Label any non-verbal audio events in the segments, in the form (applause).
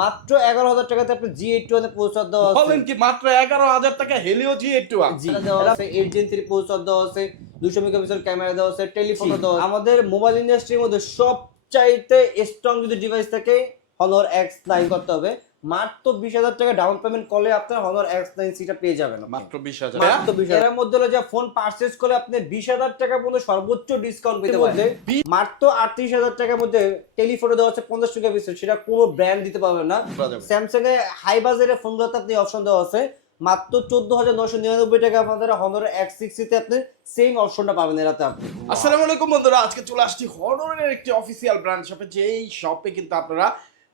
মাত্র এগারো হাজার টাকাতে আপনি জি এইট ওয়ানে পৌঁছার দেওয়া আছে। বলেন কি মাত্র এগারো হাজার টাকা হেলিও জি একটু জি দেওয়া আছে। এইট জেন থ্রি পৌঁছার দেওয়া আছে দুশো মেগাপিক্সেল ক্যামেরা দেওয়া আছে টেলিফোন দেওয়া আছে। আমাদের মোবাইল ইন্ডাস্ট্রির মধ্যে সবচাইতে স্ট্রং যদি ডিভাইস থাকে হলোর এক্স নাইন করতে হবে। মাত্র বিশ হাজার টাকা ডাউন পেমেন্ট করলে আপনার হনর এক্স নাইন সিটা পেয়ে যাবেন মাত্র বিশ হাজার। মাত্র বিশ হাজার। মধ্যে হলো যে ফোন পারচেজ করলে আপনি বিশ হাজার টাকা পর্যন্ত সর্বোচ্চ ডিসকাউন্ট পেতে পারবেন। মাত্র আটত্রিশ হাজার টাকার মধ্যে টেলিফোনে দেওয়া হচ্ছে পঞ্চাশ টাকা সেটা কোনো ব্র্যান্ড দিতে পারবেন না। স্যামসাং এ হাই বাজারের ফোনগুলোতে আপনি অপশন দেওয়া আছে। মাত্র চোদ্দ হাজার নশো নিরানব্বই টাকা আপনাদের হনর এক্স সিক্সটিতে আপনি সেম অপশনটা পাবেন এরাতে আপনি। আসসালামু আলাইকুম বন্ধুরা আজকে চলে আসছি হনরের একটি অফিসিয়াল ব্র্যান্ড শপে যেই শপে কিন্তু আপনারা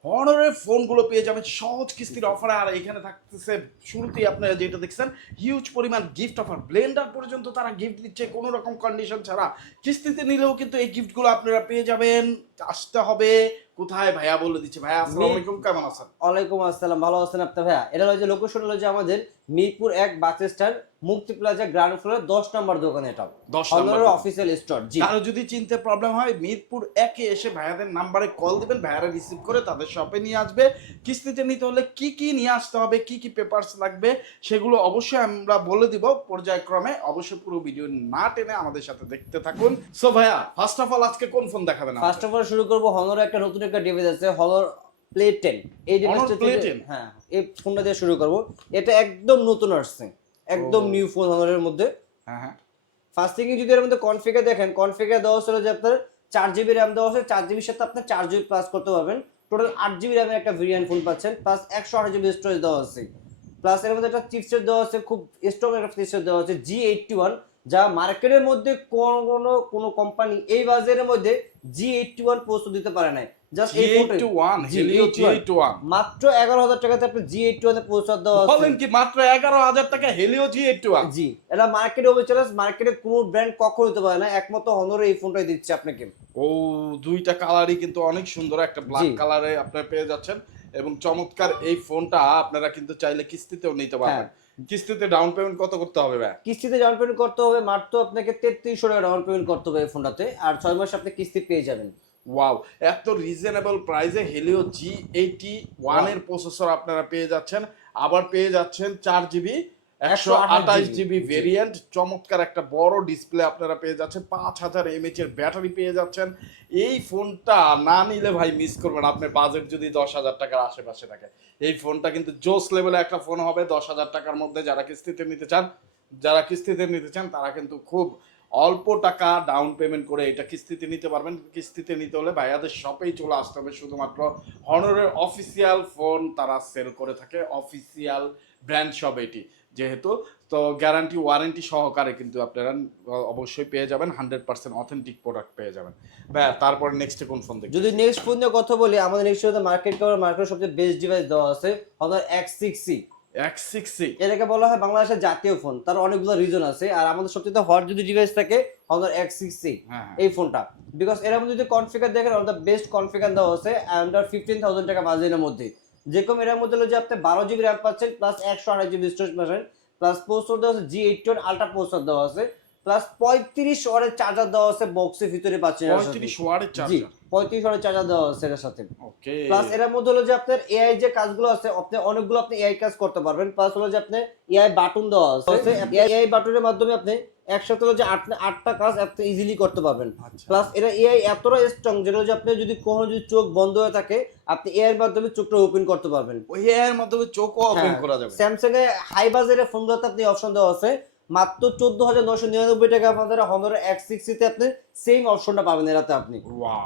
হনরের ফোনগুলো পেয়ে যাবেন সহজ কিস্তির অফারে আর এখানে থাকতেছে শুরুতেই আপনারা যেটা দেখছেন হিউজ পরিমাণ গিফট অফার ব্লেন্ডার পর্যন্ত তারা গিফট দিচ্ছে কোনো রকম কন্ডিশন ছাড়া। কিস্তিতে নিলেও কিন্তু এই গিফটগুলো আপনারা পেয়ে যাবেন আসতে হবে। কোথায় ভাইয়া বলে দিচ্ছে? ভাইয়া আসসালামু আলাইকুম কেমন আছেন? ওয়ালাইকুম আসসালাম ভালো আছেন আপনার ভাইয়া? এটা হচ্ছে লোকেশন হলো যে আমাদের মিরপুর এক bus stand Mukti plaza ground ফ্লোরের দশ নম্বর দোকান এটা। 10 নম্বর অফিসিয়াল স্টোর জি। কারও যদি চিনতে প্রবলেম হয় মিরপুর একে এসে ভাইয়াদের নাম্বারে কল দিবেন ভাইয়ারা রিসিভ করে তাদের শপে নিয়ে আসবে। কিস্তিতে নিতে হলে কি কি নিয়ে আসতে হবে কি কি পেপারস লাগবে সেগুলো অবশ্যই আমরা বলে দিব। পর্যায়ক্রমে অবশ্যই পুরো ভিডিও না টেনে আমাদের সাথে দেখতে থাকুন। সো ভাইয়া ফার্স্ট অফ অল আজকে কোন ফোন দেখাবেন? ফার্স্ট অফ অল শুরু করব হনর একটা নতুন একটা ডিভাইস আছে হনর প্লে টেন এই ডিভাইসটা Play থেকে 10? হ্যাঁ এই ফোনটা দিয়ে শুরু করব। এটা একদম নতুন আসছে। একদম নিউ ফোন হনরের মধ্যে। হ্যাঁ হ্যাঁ। ফার্স্ট থিং যদি এর মধ্যে কনফিগার দেখেন কনফিগার দেওয়া ছিল যে আপনার চার জিবি র্যাম দেওয়া আছে চার জিবির সাথে আপনার চার জিবি প্লাস করতে পারবেন। টোটাল আট জিবি র্যামের একটা ভেরিয়েন্ট ফোন পাচ্ছেন। প্লাস একশো আট জিবি স্টোরেজ দেওয়া আছে প্লাস এর মধ্যে একটা চিপসেট দেওয়া আছে খুব স্ট্রং একটা চিপসেট দেওয়া আছে জি এইটটি ওয়ান যা মার্কেটের মধ্যে কোন কোনো কোনো কোম্পানি এই বাজারের মধ্যে জি এইটটি ওয়ান পোস্ট দিতে পারে নাই। জাস্ট এই ফোনটাই G81 জি, হেলিও 81 G81 মাত্র এগারো হাজার টাকাতে আপনি জি এইটটি ওয়ানে দেওয়া আছে। বলেন কি মাত্র এগারো হাজার টাকা হেলিও G81 জি এটা মার্কেটে ওভার চ্যালেঞ্জ মার্কেটে কোনো ব্র্যান্ড কখনো দিতে পারে না একমাত্র হনরে এই ফোনটাই দিচ্ছে আপনাকে। ও দুইটা কালারই কিন্তু অনেক সুন্দর একটা ব্ল্যাক। কালারে আপনারা পেয়ে যাচ্ছেন এবং চমৎকার এই ফোনটা আপনারা কিন্তু চাইলে কিস্তিতেও নিতে পারবেন। হ্যাঁ। কিস্তিতে ডাউন পেমেন্ট কত করতে হবে ভাই? কিস্তিতে ডাউন পেমেন্ট করতে হবে মাত্র আপনাকে তেত্রিশশো টাকা ডাউন পেমেন্ট করতে হবে এই ফোনটাতে আর ছয় মাসে আপনি কিস্তি পেয়ে যাবেন। ওয়াও এত রিজনেবল প্রাইসে হেলিও জি এইটি ওয়ানের প্রসেসর আপনারা পেয়ে যাচ্ছেন। আবার পেয়ে যাচ্ছেন চার জিবি একশো আঠাশ জিবি ভেরিয়েন্ট চমৎকার একটা বড় ডিসপ্লে আপনারা পেয়ে যাচ্ছেন। পাঁচ হাজার এমএচ এর ব্যাটারি পেয়ে যাচ্ছেন। এই ফোনটা না নিলে ভাই মিস করবেন। আপনার বাজেট যদি দশ হাজার টাকার আশেপাশে থাকে। এই ফোনটা কিন্তু জোস লেভেলে একটা ফোন হবে। দশ হাজার টাকার মধ্যে যারা কিস্তিতে নিতে চান যারা কিস্তিতে নিতে চান তারা কিন্তু খুব অল্প টাকা ডাউন পেমেন্ট করে এটা কিস্তিতে নিতে পারবেন। কিস্তিতে নিতে হলে ভাইয়াদের শপেই চলে আসতে হবে। শুধুমাত্র হনরের অফিসিয়াল ফোন তারা সেল করে থাকে অফিসিয়াল ব্র্যান্ড শপ এটি যেহেতু। তো গ্যারান্টি ওয়ারেন্টি সহকারে কিন্তু আপনারা অবশ্যই পেয়ে যাবেন হান্ড্রেড পার্সেন্ট অথেন্টিক প্রোডাক্ট পেয়ে যাবেন। ভাইয়া, তারপরে নেক্সটে কোন ফোন দেখবেন? যদি নেক্সট ফোন নিয়ে কথা বলি, আমাদের নেক্সট মার্কেট কভার মার্কেটের সবচেয়ে বেস্ট ডিভাইস দেওয়া আছে হনর এক্স সিক্স সি এটাকে বলা হয় বাংলাদেশের জাতীয় ফোন। তার অনেকগুলো রিজন আছে। আর আমাদের সবচেয়ে হট যদি ডিভাইস থাকে হনর এক্স সিক্স সি হ্যাঁ এই ফোনটা বিকজ এর মধ্যে যদি কনফিগার দেখেন ওটা বেস্ট কনফিগার দেওয়া আছে আন্ডার ফিফটিন থাউজেন্ড টাকা বাজেটের মধ্যে। যেরকম এর মধ্যে হলো যে আপনি বারো জিবি র্যাম পাচ্ছেন প্লাস একশো আঠাশ জিবি স্টোরেজ পাচ্ছেন প্লাস প্রসেসর দেওয়া আছে জি এইট আলট্রা প্রসেসর দেওয়া আছে প্লাস পঁয়ত্রিশ ওয়ারের চার্জার দেওয়া আছে বক্সের ভিতরে পাচ্ছেন। পঁয়ত্রিশ ওয়ার্ডের চার্জার পঁয়ত্রিশ ওয়ারের চার্জার দেওয়া আছে এর সাথে। প্লাস এর মধ্যে হলো যে আপনার এআই যে কাজগুলো আছে আপনি অনেকগুলো আপনি এআই কাজ করতে পারবেন। প্লাস হলো যে আপনি এআই বাটন দেওয়া আছে। এআই বাটনের মাধ্যমে আপনি একসাথে হলো যে আট আটটা কাজ আপনি ইজিলি করতে পারবেন। প্লাস এটা এআই এতটা স্ট্রং যেটা হচ্ছে আপনি যদি কোনো যদি চোখ বন্ধ হয়ে থাকে আপনি এআই এর মাধ্যমে চোখটা ওপেন করতে পারবেন। ওই এর মাধ্যমে চোখও ওপেন হ্যাঁ, করা যাবে। স্যামসাং এর হাই বাজারের ফোনগুলোতে আপনি অপশন দেওয়া আছে। মাত্র চোদ্দ হাজার নশো নিরানব্বই টাকা আপনাদের হনর এক্স সিক্সিতে আপনি সেম অপশনটা পাবেন এরাতে আপনি।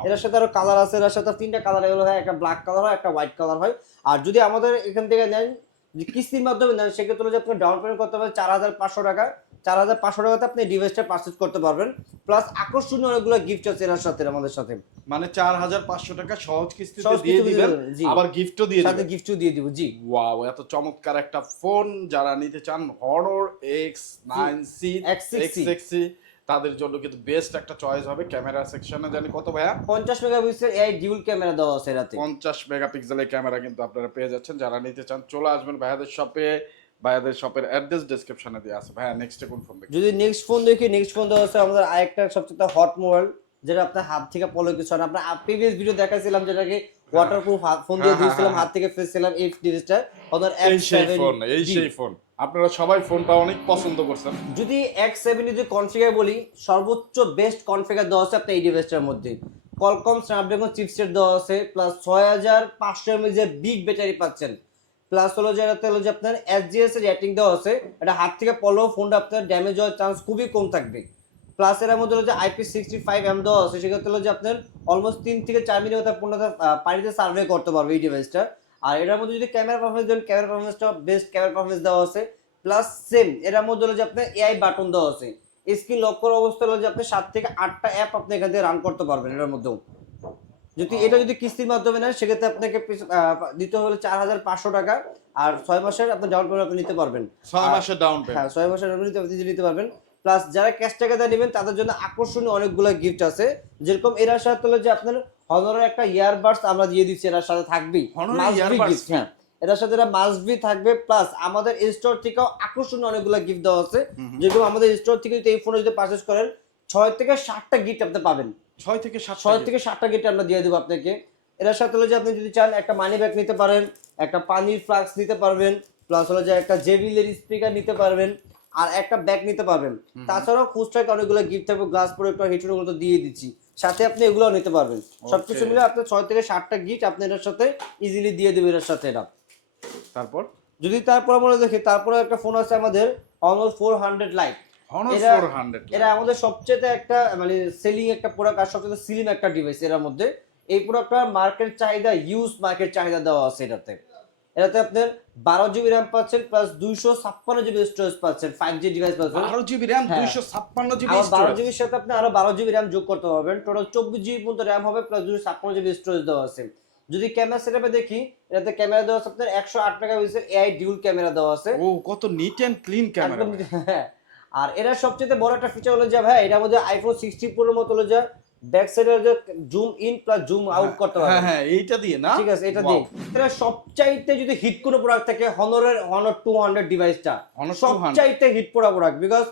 এটার সাথে আরও কালার আছে এর সাথে তিনটা কালার এগুলো হয় একটা ব্ল্যাক কালার হয় একটা হোয়াইট কালার হয়। আর যদি আমাদের এখান থেকে নেন যে কিস্তির মাধ্যমে নেন সেক্ষেত্রে যে আপনি ডাউন পেমেন্ট করতে পারেন চার হাজার পাঁচশো টাকা। চার হাজার পাঁচশো টাকাতে আপনি ডিভাইসটা পারচেজ করতে পারবেন। প্লাস আকর্ষণীয় অনেকগুলো গিফট আছে এর সাথে আমাদের সাথে। মানে চার হাজার পাঁচশো টাকা সহজ কিস্তিতে দিয়ে দিবেন। আবার গিফটও দিয়ে সাথে গিফটও দিয়ে দিব জি। ওয়াও এত চমৎকার একটা ফোন যারা নিতে চান Honor X nine C X6C তাদের জন্য কিন্তু বেস্ট একটা চয়েস হবে ক্যামেরা সেকশনে জানি কত ভাইয়া? পঞ্চাশ মেগাপিক্সেল এআই ডিউল ক্যামেরা দেওয়া আছে এরাতে পঞ্চাশ মেগাপিক্সেলের ক্যামেরা কিন্তু আপনারা পেয়ে যাচ্ছেন যারা নিতে চান চলে আসবেন ভাইয়াদের শপে ভাইয়াদের শপের অ্যাড্রেস ডেসক্রিপশনে দিয়ে আছে। ভাইয়া নেক্সটে কোন ফোন দেখবেন? যদি নেক্সট ফোন দেখি নেক্সট ফোন দেওয়া আছে আমাদের আরেকটা সবচেয়ে হট মোবাইল যেটা আপনার হাত থেকে পলো কিছু হয়। আপনার প্রিভিয়াস ভিডিও দেখাছিলাম যেটাকে ওয়াটারপ্রুফ ফোন দিয়ে হ্যাঁ, হ্যাঁ, দিয়েছিলাম হ্যাঁ। হাত থেকে ফেলছিলাম এই ডিভাইসটা এই সেই ফোন এই। সেই ফোন আপনারা সবাই ফোনটা অনেক পছন্দ করছেন। যদি এক্স সেভেন যদি কনফিগার বলি সর্বোচ্চ বেস্ট কনফিগার দেওয়া আছে আপনার এই ডিভাইসটার মধ্যে। কলকম স্ন্যাপড্রাগন চিপসেট দেওয়া আছে প্লাস ছয় হাজার পাঁচশো এমএল যে বিগ ব্যাটারি পাচ্ছেন। প্লাস হলো যেটাতে হলো যে আপনার এসজিএস এর রেটিং দেওয়া আছে, এটা হাত থেকে পড়লেও ফোনটা আপনার ড্যামেজ হওয়ার চান্স খুবই কম থাকবে। প্লাস এর মধ্যে হলো যে আইপি সিক্সটি ফাইভ এম দেওয়া আছে, সেক্ষেত্রে হলো যে আপনার অলমোস্ট তিন থেকে চার মিনিট মতো ফোনটা পানিতে সার্ভে করতে পারবে এই ডিভাইসটা আর এটার মধ্যে যদি ক্যামেরা পারফরমেন্স দেন ক্যামেরা পারফরমেন্সটা বেস্ট ক্যামেরা পারফরমেন্স দেওয়া আছে। প্লাস সেম এটার মধ্যে হলো যে আপনার এআই বাটন দেওয়া আছে। স্ক্রিন লক করার অবস্থা হলো যে আপনি সাত থেকে আটটা অ্যাপ আপনি এখান থেকে রান করতে পারবেন এটার মধ্যেও। যদি এটা যদি কিস্তির মাধ্যমে নেন সেক্ষেত্রে আপনাকে দিতে হলে চার হাজার পাঁচশো টাকা আর ছয় মাসের আপনি ডাউন পেমেন্ট আপনি নিতে পারবেন। ছয় মাসের ডাউন হ্যাঁ ছয় মাসের আপনি নিতে আপনি নিতে পারবেন। প্লাস যারা ক্যাশ টাকা দিয়ে নেবেন তাদের জন্য আকর্ষণীয় অনেকগুলো গিফট আছে। যেরকম এরার সাথে হলো যে আপনার হনরের একটা ইয়ারবাডস আমরা দিয়ে দিচ্ছি এরার সাথে থাকবেই। gift, হ্যাঁ। এটার সাথে এটা মাস্ট বি থাকবে প্লাস আমাদের স্টোর থেকেও আকর্ষণীয় অনেকগুলো গিফট দেওয়া আছে। যেরকম আমাদের স্টোর থেকে যদি এই ফোনে যদি পারচেস করেন ছয় থেকে সাতটা গিফট আপনি পাবেন। ছয় থেকে সাত ছয় থেকে সাতটা গিফট আমরা দিয়ে দেবো আপনাকে। এটার সাথে হলো যে আপনি যদি চান একটা মানি ব্যাগ নিতে পারেন একটা পানির ফ্লাক্স নিতে পারবেন প্লাস হলো যে একটা জেবিলের স্পিকার নিতে পারবেন আর একটা ব্যাগ নিতে পারবেন। তাছাড়াও খুচরাকে অনেকগুলো গিফট থাকবে গ্লাস প্রোডাক্ট হিটারের মতো দিয়ে দিচ্ছি। সাথে আপনি এগুলো নিতে পারবেন। সবকিছু. মিলে আপনার ছয় থেকে সাতটা গিফট আপনি এটার সাথে ইজিলি দিয়ে দেবেন এটার সাথে এটা। তারপর? যদি তারপর আমরা দেখি তারপরে একটা ফোন আছে আমাদের অনর ফোর হান্ড্রেড লাইট এটা আমাদের সবচেয়ে একটা মানে সেলিং একটা প্রোডাক্ট আর সবচেয়ে সিলিং একটা ডিভাইস এর মধ্যে। এই প্রোডাক্টটা মার্কেট চাহিদা ইউজ মার্কেট চাহিদা দেওয়া আছে এটাতে। এটাতে আপনার বারো জিবি র্যাম পাচ্ছেন প্লাস দুইশো ছাপ্পান্ন জিবি স্টোরেজ পাচ্ছেন ফাইভ জি ডিভাইস পাচ্ছেন। বারো জিবি র্যাম। দুইশো ছাপ্পান্ন জিবি বারো জিবির সাথে আপনি আরও বারো জিবি র্যাম যোগ করতে পারবেন। টোটাল চব্বিশ জিবি পর্যন্ত র্যাম হবে প্লাস দুশো ছাপ্পান্ন জিবি স্টোরেজ দেওয়া আছে। যদি ক্যামেরা সেটআপে দেখি এটাতে ক্যামেরা দেওয়া আছে আপনার একশো আট টাকা পিক্সেল এআই ডিউল ক্যামেরা দেওয়া আছে। ও কত নিট এন্ড ক্লিন ক্যামেরা একদম হ্যাঁ। আর এটা সবচেয়ে বড় একটা ফিচার হলো যে ভাই এটার মধ্যে আইফোন সিক্সটি প্রোর মতো হলো যে ব্যাক সাইডে যে zoom in plus zoom out করতে হ্যাঁ হ্যাঁ এইটা দিয়ে না? ঠিক আছে এটা দিয়ে। এটা সবচাইতে যদি হিট কোনো প্রোডাক্ট থাকে হনরের হনর টু হান্ড্রেড ডিভাইসটা Honor 200 সবচাইতে হিট পড়া প্রোডাক্ট বিকজ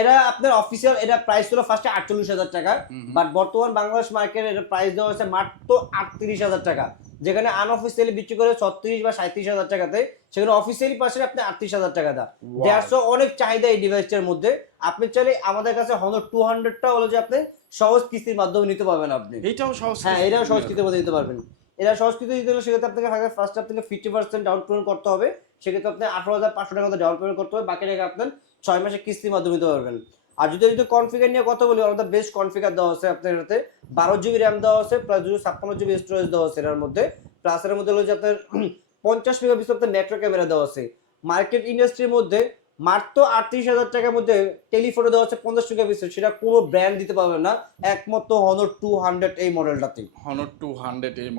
এরা আপনার অফিসিয়াল এটা প্রাইস ছিল ফার্স্টে আটচল্লিশ হাজার টাকা। বাট বর্তমান বাংলাদেশ মার্কেটে এটা প্রাইস দেওয়া হয়েছে মাত্র আটত্রিশ হাজার টাকা। যেখানে আনঅফিসিয়ালি বিক্রি করে ছত্রিশ বা সাঁত্রিশ হাজার টাকাতে সেখানে অফিসিয়ালি পাশে আপনি আটত্রিশ হাজার টাকা দা দেড়শো অনেক চাহিদা এই ডিভাইসটার মধ্যে। আপনি চাইলে আমাদের কাছে হনর টু হান্ড্রেডটা হলো যে আপনি সহজ কিস্তির মাধ্যমে নিতে পারবেন আপনি। এইটাও সহজ হ্যাঁ এটাও সংস্কৃতির মধ্যে। নিতে পারবেন। এটা সংস্কৃতি দিতে হলে সেক্ষেত্রে আপনাকে আগে ফার্স্ট আপনাকে ফিফটি পার্সেন্ট ডাউন পেমেন্ট করতে হবে। সেক্ষেত্রে আপনি আঠারো হাজার পাঁচশো টাকা ডাউন পেমেন্ট করতে হবে। বাকি টাকা আপনার ছয় মাসের কিস্তির মাধ্যমে দিতে পারবেন। আর যদি যদি কনফিগার নিয়ে কথা বলি আমাদের বেস্ট কনফিগার দেওয়া আছে আপনার এটাতে বারো জিবি র্যাম দেওয়া আছে প্লাস দুশো ছাপ্পান্ন জিবি স্টোরেজ দেওয়া আছে এটার মধ্যে। প্লাস এর মধ্যে হলো যে আপনার (clears throat) পঞ্চাশ মেগাপিক্সেল আপনার নেটওয়ার্ক ক্যামেরা দেওয়া আছে। মার্কেট ইন্ডাস্ট্রির মধ্যে মাত্র আটত্রিশ হাজার টাকার মধ্যে টেলিফোনে দেওয়া হচ্ছে পঞ্চাশ মেগাপিক্সেল সেটা কোনো ব্র্যান্ড দিতে পারবে না। একমাত্র হনর টু হান্ড্রেড এই মডেলটাতে হনর টু হান্ড্রেড এই।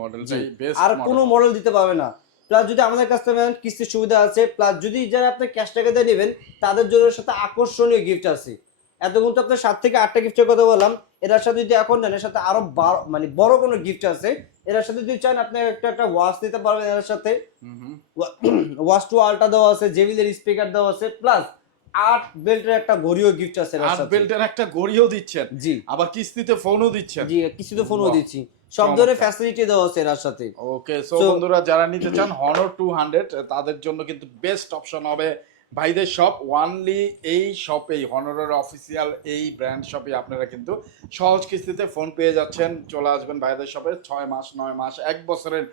বেস্ট আর কোনো মডেল দিতে পারবে না। প্লাস যদি আমাদের কাছ থেকে কিস্তির সুবিধা আছে প্লাস যদি যারা আপনার ক্যাশ টাকা দিয়ে নেবেন তাদের জন্য সাথে আকর্ষণীয় গিফট আছে। এতক্ষণ তো আপনার সাত থেকে আটটা গিফটের কথা বললাম। এটার সাথে যদি এখন নেন এর সাথে আরও মানে বড় কোনো গিফট আছে। এটার সাথে যদি চান আপনি একটা একটা ওয়াশ দিতে পারবেন এর সাথে। ওয়াশ টু আলটা দেওয়া আছে জেবিলের স্পিকার দেওয়া আছে প্লাস আট বেল্টের একটা ঘড়িও গিফট আছে আট বেল্টের একটা ঘড়িও দিচ্ছেন। জি। আবার কিস্তিতে ফোনও দিচ্ছেন। জি কিছু তো ফোনও দিচ্ছি। সব ধরনের ফ্যাসিলিটি দেওয়া আছে এর সাথে ওকে সো বন্ধুরা যারা নিতে চান হনর টু হান্ড্রেড তাদের জন্য কিন্তু বেস্ট অপশন হবে ভাইদের শপ ওয়ানলি এই শপেই হনরের অফিসিয়াল এই ব্র্যান্ড শপে আপনারা কিন্তু সহজ কিস্তিতে ফোন পেয়ে যাচ্ছেন। চলে আসবেন ভাইদের শপে ছয় মাস নয় মাস এক বছরের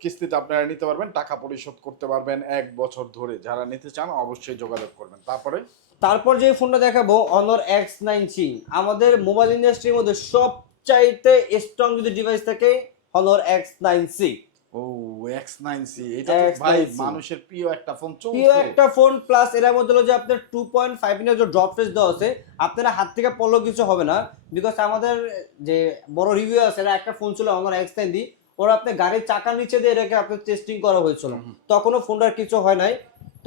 কিস্তিতে আপনারা নিতে পারবেন টাকা পরিশোধ করতে পারবেন এক বছর ধরে। যারা নিতে চান অবশ্যই যোগাযোগ করবেন। তারপরে? তারপর যে ফোনটা দেখাবো অনর এক্স নাইন সি আমাদের মোবাইল ইন্ডাস্ট্রির মধ্যে সবচাইতে স্ট্রং যদি ডিভাইস থাকে অনর এক্স নাইন সি ও এক্স নাইন সি এটা তো X9C ভাই মানুষের প্রিয় একটা ফোন প্রিয় একটা ফোন প্লাস এর মধ্যে হলো যে আপনার টু পয়েন্ট ফাইভ ইঞ্চের যে ড্রপ ফেস দেওয়া আছে আপনারা হাত থেকে পড়লেও কিছু হবে না বিকজ আমাদের যে বড় রিভিউ আছে একটা ফোন ছিল অনর এক্স নাইন ওরা আপনার গাড়ির চাকার নিচে দিয়ে রেখে আপনার টেস্টিং করা হয়েছিল। তখনও ফোনটার কিছু হয় নাই।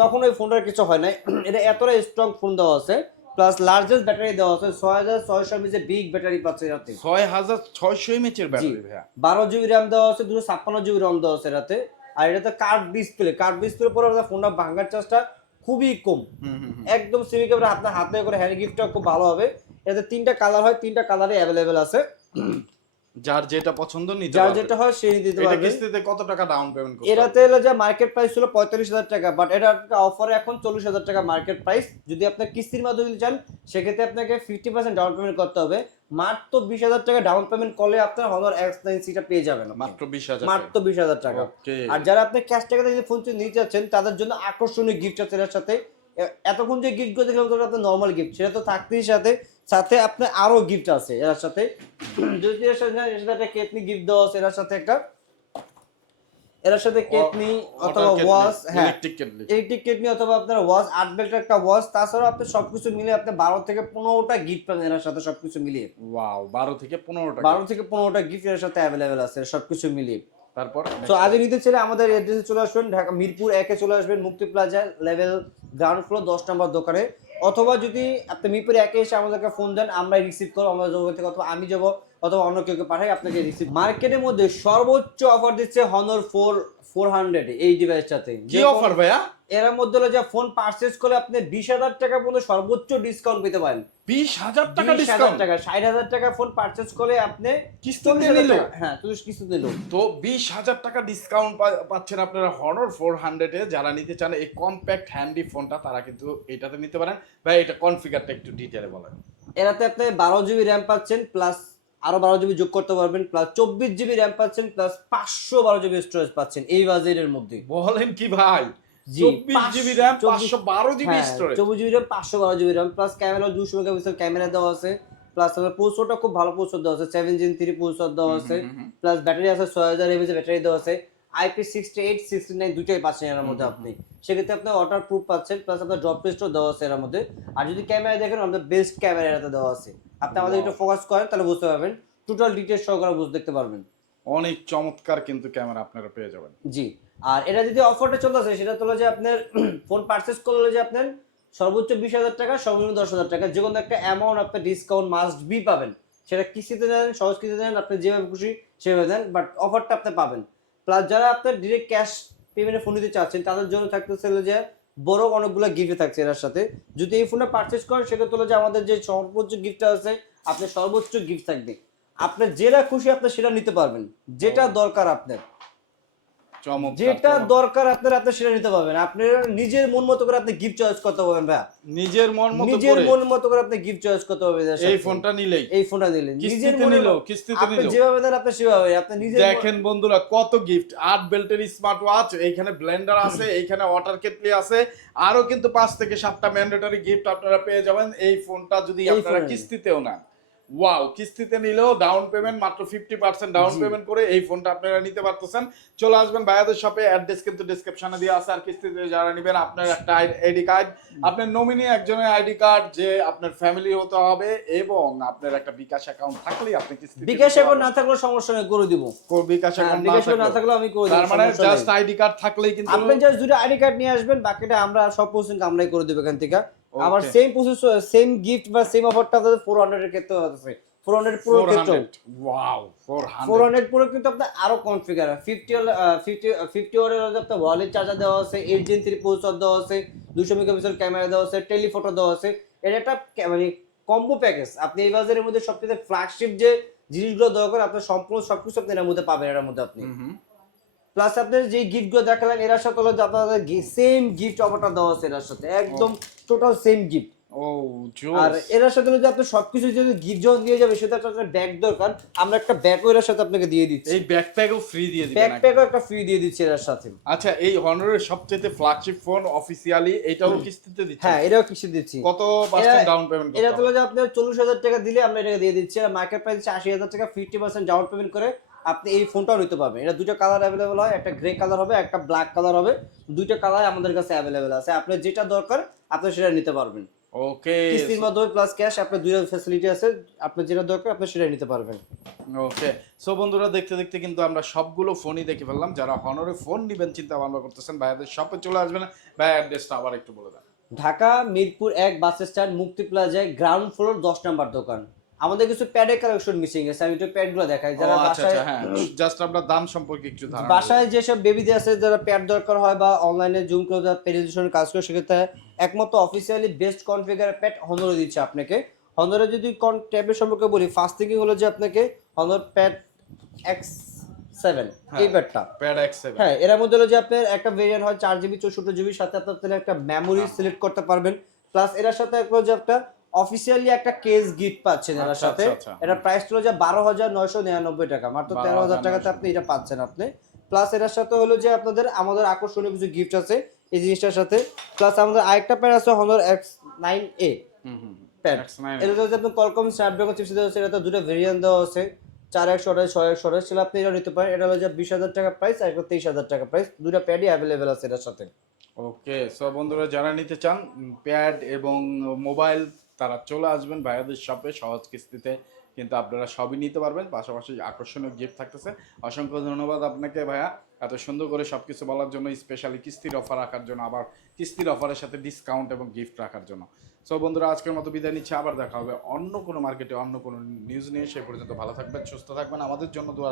তখন ওই ফোনটার কিছু হয় নাই। (clears throat) এটা এতটা স্ট্রং ফোন দেওয়া আছে প্লাস লার্জেস্ট ব্যাটারি দেওয়া আছে ছয় হাজার ছয়শো এমএচের বিগ ব্যাটারি পাচ্ছে এটাতে ছয় হাজার ছয়শো এমএচের ব্যাটারি বারো জিবি র্যাম দেওয়া আছে দুশো ছাপ্পান্ন জিবি র্যাম দেওয়া আছে এটাতে আর এটাতে কার্ভ ডিসপ্লে কার্ভ ডিসপ্লে পরে ফোনটা ভাঙার চার্জটা খুবই কম। একদম সিমি ক্যামেরা আপনার হাতে করে হ্যান্ড গিফটটা খুব ভালো হবে। এটাতে তিনটা কালার হয় তিনটা কালারে অ্যাভেলেবেল আছে। যার যেটা পছন্দ নিতে যার যেটা হয় পারবে। কিস্তিতে কত টাকা ডাউন পেমেন্ট করতে হলো যে মার্কেট প্রাইস ছিল টাকা বাট এটা অফারে এখন চল্লিশ হাজার টাকা মার্কেট প্রাইস যদি আপনি কিস্তির মাধ্যমে নিতে চান সেক্ষেত্রে আপনাকে ফিফটি পার্সেন্ট ডাউন পেমেন্ট করতে হবে। মাত্র বিশ হাজার টাকা ডাউন পেমেন্ট করলে আপনার হনর সিটা পেয়ে যাবেন। মাত্র বিশ হাজার মাত্র বিশ হাজার টাকা। আর যারা আপনি ক্যাশ টাকাতে যদি ফোন নিতে চাচ্ছেন তাদের জন্য আকর্ষণীয় গিফট আছে এর সাথে। এতক্ষণ যে গিফটগুলো দেখলাম ওটা আপনার নর্মাল গিফট সেটা তো থাকতেই সাথে সাথে আপনার আরও গিফট আছে। এর সাথে যদি এর সাথে এর সাথে একটা কেতনি গিফট দেওয়া আছে এর সাথে একটা এর সাথে কেতনি অথবা ওয়াশ হ্যাঁ ইলেকট্রিক কেটনি অথবা আপনার ওয়াশ আট বেল্টের একটা ওয়াশ তাছাড়া আপনি সবকিছু মিলে আপনি বারো থেকে পনেরোটা গিফট পাবেন এর সাথে সবকিছু মিলিয়ে। ওয়াও বারো থেকে পনেরো টাকা বারো থেকে পনেরোটা গিফট এর সাথে অ্যাভেলেবেল আছে সবকিছু মিলিয়ে। তারপর তো আগে নিতে চাইলে আমাদের অ্যাড্রেসে চলে আসবেন ঢাকা মিরপুর একে চলে আসবেন মুক্তি প্লাজা লেভেল গ্রাউন্ড ফ্লোর দশ নম্বর দোকানে। অথবা যদি আপনি মিরপুর একে এসে আমাদেরকে ফোন দেন আমরা রিসিভ করব আমরা যোগাযোগ থেকে অথবা আমি যাব অথবা অন্য কেউ কেউ পাঠাই আপনাকে রিসিভ মার্কেটের মধ্যে সর্বোচ্চ অফার দিচ্ছে হনর ফোর ফোর হান্ড্রেড এই ডিভাইসটাতে কি অফার ভাইয়া? এর মধ্যে হলো যে ফোন পারচেজ করলে আপনি বিশ হাজার টাকা পর্যন্ত সর্বোচ্চ ডিসকাউন্ট পেতে পারেন। বিশ হাজার টাকা ডিসকাউন্ট টাকা ষাট হাজার টাকা ফোন পারচেজ করলে আপনি কিস্তিতে নিল? হ্যাঁ চল্লিশ কিস্তিতে নিল। তো বিশ হাজার টাকা ডিসকাউন্ট পাচ্ছেন আপনারা হনর ফোর হান্ড্রেডে যারা নিতে চান এই কম্প্যাক্ট হ্যান্ডি ফোনটা তারা কিন্তু এটাতে নিতে পারেন। ভাই এটা কনফিগারটা একটু ডিটেলে বলেন। এরাতে আপনি বারো জিবি র্যাম পাচ্ছেন প্লাস আরও বারো জিবি যোগ করতে পারবেন প্লাস চব্বিশ জিবি র্যাম পাচ্ছেন প্লাস পাঁচশো বারো জিবি স্টোরেজ পাচ্ছেন এই বাজেটের মধ্যে। বলেন কি ভাই? জিবি র্যাম পাঁচশো বারো জিবি স্টোরেজ চব্বিশ জিবি র্যাম পাঁচশো বারো জিবি র্যাম প্লাস ক্যামেরা দুশো মেগাপিক্সেল ক্যামেরা দেওয়া আছে প্লাস আপনার প্রসেসরটা খুব ভালো প্রসেসর দেওয়া আছে সেভেন জিন থ্রি প্রসেসর দেওয়া আছে প্লাস ব্যাটারি আছে ছয় হাজার এমএজ ব্যাটারি দেওয়া আছে IP sixty eight sixty nine দুটোই পাচ্ছেন এর মধ্যে আপনি। সেক্ষেত্রে ওয়াটার প্রুফ পাচ্ছেন প্লাস আপনার ড্রপ টেস্টও দেওয়া আছে এর মধ্যে। আর যদি ক্যামেরা দেখেন আমাদের বেস্ট ক্যামেরা এটাতে দেওয়া আছে। আপনি আমাদের. একটু ফোকাস করেন তাহলে বুঝতে পারবেন। টোটাল ডিটেলস সহকারে বুঝতে দেখতে পারবেন। অনেক চমৎকার কিন্তু ক্যামেরা আপনারা পেয়ে যাবেন। জি। আর এটা যদি অফারটা চলতেছে সেটা তো হলো যে আপনার (clears throat) ফোন পারচেস করলে যে আপনার সর্বোচ্চ বিশ হাজার টাকা সর্বনিম্ন দশ হাজার টাকা যে কোনো একটা অ্যামাউন্ট আপনার ডিসকাউন্ট মাস্ট বি পাবেন। সেটা কিস্তিতে দেন সহজ কিস্তিতে দেন আপনি যেভাবে খুশি সেভাবে দেন বাট অফারটা আপনি পাবেন। প্লাস যারা আপনার ডিরেক্ট ক্যাশ পেমেন্টে ফোন নিতে চাচ্ছেন তাদের জন্য থাকতেছে যে বড় অনেকগুলো গিফট থাকছে এর সাথে। যদি এই ফোনটা পারচেস করেন সেক্ষেত্রে হলো যে আমাদের যে সর্বোচ্চ গিফটটা আছে আপনার সর্বোচ্চ গিফট থাকবে। আপনার যেটা খুশি আপনি সেটা নিতে পারবেন। যেটা দরকার আপনার। যেটা দরকার আপনার আপনি সেটা নিতে পারবেন। আপনি নিজের মন মতো করে আপনি গিফট চয়েস করতে পারবেন ভাই নিজের মন মতো নিজের মন মতো করে আপনি গিফট চয়েস করতে পারবেন এই ফোনটা নিলেই। এই ফোনটা নিজের মনের নিল কিস্তিতে আপনি যেভাবে দেন আপনি সেভাবে আপনি নিজের দেখেন বন্ধুরা কত গিফট আট বেল্টের স্মার্ট ওয়াচ এইখানে ব্লেন্ডার আছে এইখানে ওয়াটার কেটলি আছে আরও কিন্তু পাঁচ থেকে সাতটা ম্যান্ডেটরি গিফট আপনারা পেয়ে যাবেন। এই ফোনটা যদি আপনারা কিস্তিতেও নেন। ওয়াও কিস্তিতে নিলেও ডাউন পেমেন্ট মাত্র ফিফটি পার্সেন্ট ডাউন পেমেন্ট করে এই ফোনটা আপনারা নিতে পারতেছেন। চলে আসবেন ভাইয়াদের শপে অ্যাড্রেস কিন্তু ডিসক্রিপশনে দিয়ে আছে। আর কিস্তিতে যারা নেবেন আপনার একটা আইডি কার্ড আপনার নমিনি একজনের আইডি কার্ড যে আপনার ফ্যামিলি হতে হবে এবং আপনার একটা বিকাশ অ্যাকাউন্ট থাকলেই আপনি কিস্তি বিকাশ অ্যাকাউন্ট না থাকলে সমস্যা নেই করে দিব। বিকাশ অ্যাকাউন্ট বিকাশ না থাকলে আমি করে দিব তার মানে জাস্ট আইডি কার্ড থাকলেই কিন্তু আপনি জাস্ট দুটো আইডি কার্ড নিয়ে আসবেন বাকিটা আমরা সব প্রসেসিং আমরাই করে দেব এখান থেকে। আবার Okay. Same process same gift বা সেম অফারটা আপনাদের 400 এর ক্ষেত্রে আছে 400 পুরো ক্ষেত্রে ওয়াও 400 ফোর হান্ড্রেড প্রো কিন্তু আপনার আরও কনফিগার ফিফটি ফিফটি ফিফটি ওয়ারের আপনার ওয়ালেট চার্জার দেওয়া আছে এইট জেন থ্রি প্রসেসর দেওয়া আছে দুশো মেগাপিক্সেল ক্যামেরা দেওয়া আছে টেলিফটো দেওয়া আছে। এটা একটা মানে কম্বো প্যাকেজ আপনি এই বাজারের মধ্যে সবচেয়ে ফ্ল্যাগশিপ যে জিনিসগুলো দরকার আপনার সম্পূর্ণ সবকিছু আপনি এর মধ্যে পাবেন এর মধ্যে আপনি। প্লাস আপনার যে গিফটগুলো দেখালেন এর সাথে হলো আপনাদের সেম গিফট অফারটা দেওয়া আছে এর সাথে। একদম টোটাল সেম গিফট আর এর সাথে হলো যে আপনি সবকিছু যদি গিফট যখন দিয়ে যাবে সেটা একটা ব্যাগ দরকার। আমরা একটা ব্যাগও এর সাথে আপনাকে দিয়ে দিচ্ছি। এই ব্যাকপ্যাকও ফ্রি দিয়ে দিবেন ব্যাগ নাকি? প্যাকও একটা ফ্রি দিয়ে দিচ্ছি এর সাথে। আচ্ছা এই হনারের সবচেয়ে ফ্ল্যাগশিপ ফোন অফিসিয়ালি এটাও কিস্তিতে দিচ্ছে হ্যাঁ এটাও কিছু দিচ্ছি। কত পার্সেন্ট ডাউন পেমেন্ট এটা তো যে আপনার চল্লিশ হাজার টাকা দিলে আমরা এটাকে দিয়ে দিচ্ছি। আর মার্কেট প্রাইস আশি হাজার টাকা ফিফটি পার্সেন্ট ডাউন পেমেন্ট করে আপনি এই ফোনটাও নিতে পারবেন। এটা দুটো কালার অ্যাভেলেবেল হয় একটা গ্রে কালার হবে একটা ব্ল্যাক কালার হবে। দুইটা কালার আমাদের কাছে অ্যাভেলেবেল আছে। আপনার যেটা দরকার আপনি সেটা নিতে পারবেন। ওকে কিস্তির মাধ্যমে প্লাস ক্যাশ আপনার দুইটা ফ্যাসিলিটি আছে। আপনার যেটা দরকার আপনি সেটা নিতে পারবেন। ওকে সো বন্ধুরা দেখতে দেখতে কিন্তু আমরা সবগুলো ফোনই দেখে ফেললাম। যারা হনরে ফোন নিবেন চিন্তা ভাবনা করতেছেন ভাইয়াদের শপে চলে আসবেন ভাই অ্যাড্রেসটা আবার একটু বলে দেন। ঢাকা মিরপুর এক বাস স্ট্যান্ড মুক্তি প্লাজায় গ্রাউন্ড ফ্লোর দশ নাম্বার দোকান। আমাদের কিছু প্যাডের কালেকশন মিসিং আছে আমি একটু প্যাডগুলো দেখাই। যারা আচ্ছা বাসায় আচ্ছা হ্যাঁ জাস্ট আমরা দাম সম্পর্কে একটু ধারণা বাসায় যেসব বেবিদের আছে যারা প্যাড দরকার হয় বা অনলাইনে জুম করে যারা পেরিজেশনের কাজ করে সেক্ষেত্রে একমাত্র অফিসিয়ালি বেস্ট কনফিগার প্যাড হনরে দিচ্ছে আপনাকে। হনরে যদি কোন ট্যাবের সম্পর্কে বলি ফার্স্ট থিংই হলো যে আপনাকে হনর প্যাড এক্স সেভেন হ্যাঁ। এই প্যাডটা প্যাড এক্স সেভেন হ্যাঁ এর মধ্যে হলো যে আপনার একটা ভেরিয়েন্ট হয় চার জিবি চৌষট্টি জিবির সাথে আপনার তাহলে একটা মেমোরি সিলেক্ট করতে পারবেন। প্লাস এটার সাথে একটা যে একটা অফিসিয়ালি একটা কেস গিফট পাচ্ছেন এটার আচ্ছা, সাথে। আচ্ছা, আচ্ছা। এটা প্রাইস হলো যে বারো হাজার নয়শো নিরানব্বই টাকা মাত্র তেরো হাজার টাকাতে আপনি এটা পাচ্ছেন আপনি। প্লাস এটার সাথে হলো যে আপনাদের আমাদের আকর্ষণীয় কিছু গিফট আছে এই জিনিসটার সাথে। প্লাস আমাদের আরেকটা প্যাড আছে Honor X nine A pad X9 এটা হচ্ছে আপনার কলকম স্ন্যাপড্রাগন চিপস দেওয়া আছে এটা দুটো ভেরিয়েন্ট দেওয়া আছে। চার একশো আঠাশ ছয় একশো আঠাশ ছিল আপনি এটা নিতে পারেন। এটা হলো যে বিশ হাজার টাকা প্রাইস আর তেইশ হাজার টাকা প্রাইস দুটো প্যাডই অ্যাভেলেবেল আছে এটার সাথে। ওকে সব বন্ধুরা যারা নিতে চান প্যাড এবং মোবাইল তারা চলে আসবেন ভাইয়াদের শপে সহজ কিস্তিতে। কিন্তু আপনারা সবই নিতে পারবেন, পাশাপাশি আকর্ষণীয় গিফট থাকতেছে। অসংখ্য ধন্যবাদ আপনাকে ভাইয়া। এত সুন্দর করে সব কিছু বলার জন্য স্পেশালি কিস্তির অফার রাখার জন্য, আবার কিস্তির অফারের সাথে ডিসকাউন্ট এবং গিফট রাখার জন্য। সো বন্ধুরা, আজকের মতো বিদায় নিচ্ছে, আবার দেখা হবে অন্য কোনো মার্কেটে অন্য কোনো নিউজ নিয়ে। সেই পর্যন্ত ভালো থাকবেন, সুস্থ থাকবেন। আমাদের জন্য দোয়া